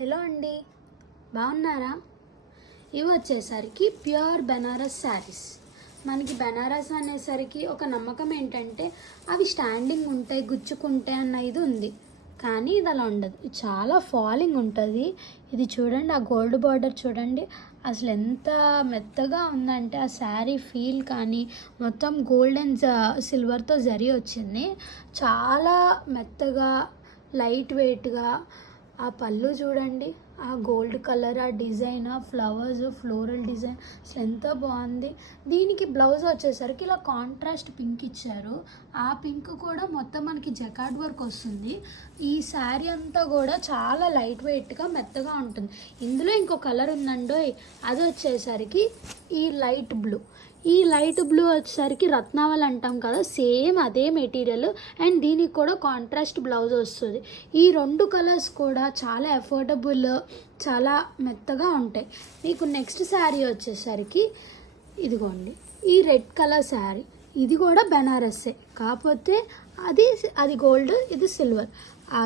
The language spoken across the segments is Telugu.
హలో అండి, బాగున్నారా? ఇవి వచ్చేసరికి ప్యూర్ బెనారస్ శారీస్. మనకి బెనారస్ అనేసరికి ఒక నమ్మకం ఏంటంటే అవి స్టాండింగ్ ఉంటాయి, గుచ్చుకుంటాయి అన్న ఇది ఉంది. కానీ ఇది అలా ఉండదు, ఇది చాలా ఫాలింగ్ ఉంటుంది. ఇది చూడండి, ఆ గోల్డ్ బార్డర్ చూడండి, అసలు ఎంత మెత్తగా ఉందంటే ఆ శారీ ఫీల్ కానీ మొత్తం గోల్డ్ అండ్ సిల్వర్తో జరీ వచ్చింది. చాలా మెత్తగా, లైట్ వెయిట్గా. ఆ పళ్ళు చూడండి, ఆ గోల్డ్ కలర్, ఆ డిజైన్, ఆ ఫ్లవర్స్, ఫ్లోరల్ డిజైన్ అసలు ఎంత బాగుంది. దీనికి బ్లౌజ్ వచ్చేసరికి ఇలా కాంట్రాస్ట్ పింక్ ఇచ్చారు. ఆ పింక్ కూడా మొత్తం మనకి జకార్డ్ వర్క్ వస్తుంది. ఈ శారీ అంతా కూడా చాలా లైట్ వెయిట్గా మెత్తగా ఉంటుంది. ఇందులో ఇంకో కలర్ ఉందండో, అది వచ్చేసరికి ఈ లైట్ బ్లూ. ఈ లైట్ బ్లూ వచ్చేసరికి రత్నావళి అంటాం కదా, సేమ్ అదే మెటీరియల్. అండ్ దీనికి కూడా కాంట్రాస్ట్ బ్లౌజ్ వస్తుంది. ఈ రెండు కలర్స్ కూడా చాలా అఫోర్డబుల్, చాలా మెత్తగా ఉంటాయి. మీకు నెక్స్ట్ శారీ వచ్చేసరికి ఇదిగోండి, ఈ రెడ్ కలర్ శారీ. ఇది కూడా బెనారస్సే, కాకపోతే అది గోల్డ్, ఇది సిల్వర్. ఆ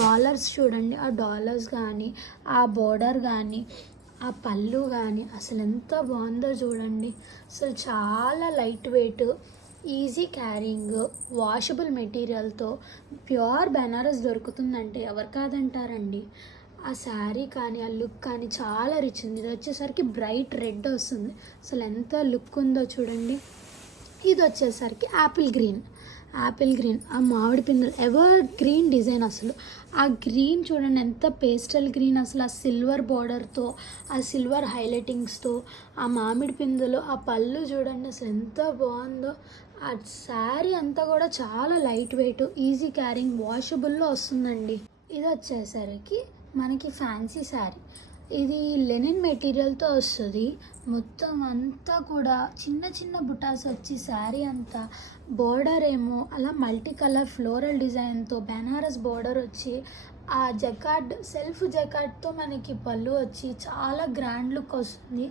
డాలర్స్ చూడండి, ఆ డాలర్స్ కానీ, ఆ బోర్డర్ కానీ, ఆ పళ్ళు కానీ అసలు ఎంత బాగుందో చూడండి. అసలు చాలా light weight, easy carrying, washable మెటీరియల్తో ప్యూర్ బెనారస్ దొరుకుతుందంటే ఎవరు కాదంటారండి. ఆ శారీ కానీ, ఆ లుక్ కానీ చాలా రిచ్ ఉంది. ఇది వచ్చేసరికి బ్రైట్ రెడ్ వస్తుంది. అసలు ఎంత లుక్ ఉందో చూడండి. ఇది వచ్చేసరికి యాపిల్ గ్రీన్. ఆ మామిడి పిందెలు ఎవర్ గ్రీన్ డిజైన్. అసలు ఆ గ్రీన్ చూడండి ఎంత పేస్టల్ గ్రీన్. అసలు ఆ సిల్వర్ బార్డర్తో, ఆ సిల్వర్ హైలైటింగ్స్తో, ఆ మామిడి పిందెలు, ఆ పళ్ళు చూడండి అసలు ఎంత బాగుందో. ఆ శారీ అంతా కూడా చాలా లైట్ వెయిట్, ఈజీ క్యారింగ్, వాషబుల్లో వస్తుందండి. ఇది వచ్చేసరికి మనకి ఫ్యాన్సీ శారీ. ఇది లెనిన్ మెటీరియల్తో వస్తుంది. మొత్తం అంతా కూడా చిన్న చిన్న బుటాస్ వచ్చి శారీ అంతా బోర్డర్ ఏమో అలా మల్టీ కలర్ ఫ్లోరల్ డిజైన్తో బెనారస్ బోర్డర్ వచ్చి, ఆ జకార్డ్ సెల్ఫ్ జకార్డ్తో మనకి పళ్ళు వచ్చి చాలా గ్రాండ్ లుక్ వస్తుంది.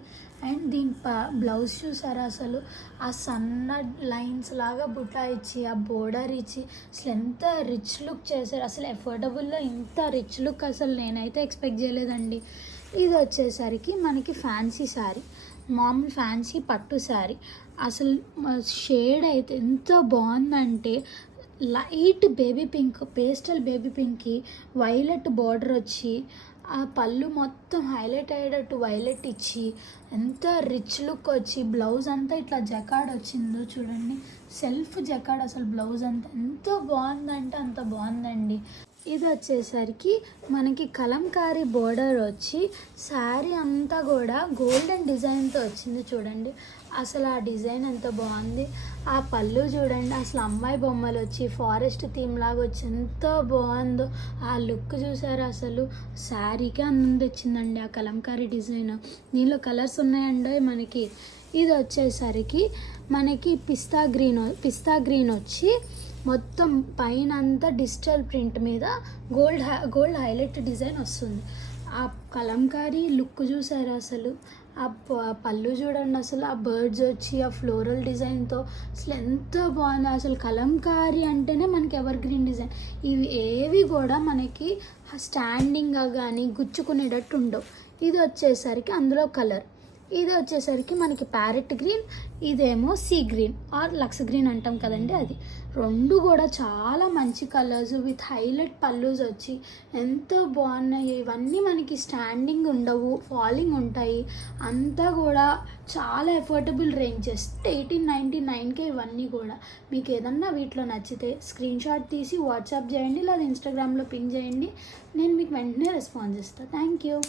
అండ్ దీని బ్లౌజ్ చూసారా, అసలు ఆ సన్న లైన్స్ లాగా బుటా ఇచ్చి, ఆ బోర్డర్ ఇచ్చి అసలు ఎంత రిచ్ లుక్ చేశారు. అసలు ఎఫోర్డబుల్లో ఇంత రిచ్ లుక్ అసలు నేనైతే ఎక్స్పెక్ట్ చేయలేదండి. ఇది వచ్చేసరికి మనకి ఫ్యాన్సీ శారీ, మామూలు ఫ్యాన్సీ పట్టు శారీ. అసలు షేడ్ అయితే ఎంత బాగుందంటే light baby pink, pastel baby పింక్కి వైలెట్ బార్డర్ వచ్చి, ఆ పళ్ళు మొత్తం హైలైట్ అయ్యేటట్టు వైలెట్ ఇచ్చి ఎంత రిచ్ లుక్ వచ్చి, బ్లౌజ్ అంతా ఇట్లా జకార్డ్ వచ్చిందో చూడండి, సెల్ఫ్ జకార్డ్. అసలు బ్లౌజ్ అంతా ఎంత బాగుందంటే అంత బాగుందండి. ఇది వచ్చేసరికి మనకి కలంకారీ బోర్డర్ వచ్చి శారీ అంతా కూడా గోల్డెన్ డిజైన్తో వచ్చింది చూడండి. అసలు ఆ డిజైన్ ఎంత బాగుంది. ఆ పళ్ళు చూడండి, అసలు అమ్మాయి బొమ్మలు వచ్చి ఫారెస్ట్ థీమ్ లాగా వచ్చి ఎంత బాగుందో. ఆ లుక్ చూసారా, అసలు శారీకే అందం తెచ్చిందండి ఆ కలంకారీ డిజైన్. దీనిలో కలర్స్ ఉన్నాయండి మనకి. ఇది వచ్చేసరికి మనకి పిస్తా గ్రీన్ వచ్చి మొత్తం పైన అంతా డిజిటల్ ప్రింట్ మీద గోల్డ్ హైలైట్ డిజైన్ వస్తుంది. ఆ కలంకారీ లుక్ చూసారా, అసలు ఆ పళ్ళు చూడండి, అసలు ఆ బర్డ్స్ వచ్చి ఆ ఫ్లోరల్ డిజైన్తో అసలు ఎంత బాగుంది. అసలు కలంకారీ అంటేనే మనకి ఎవర్ గ్రీన్ డిజైన్. ఇవి ఏవి కూడా మనకి స్టాండింగ్గా కానీ గుచ్చుకునేటట్టు ఉండవు. ఇది వచ్చేసరికి అందులో కలర్. ఇది వచ్చేసరికి మనకి ప్యారెట్ గ్రీన్, ఇదేమో సీ గ్రీన్ ఆర్ లక్స్ గ్రీన్ అంటాం కదండి, అది. రెండు కూడా చాలా మంచి కలర్స్ విత్ హైలైట్ పల్లూస్ వచ్చి ఎంత బాగున్నాయి. ఇవన్నీ మనకి స్టాండింగ్ ఉండవు, ఫాలింగ్ ఉంటాయి. అంతా కూడా చాలా అఫోర్డబుల్ రేంజ్, జస్ట్ 1899కే ఇవన్నీ కూడా. మీకు ఏదన్నా వీటిలో నచ్చితే స్క్రీన్ షాట్ తీసి వాట్సాప్ చేయండి, లేదా ఇన్స్టాగ్రామ్లో పింగ్ చేయండి. నేను మీకు వెంటనే రెస్పాన్స్ ఇస్తాను. Thank you.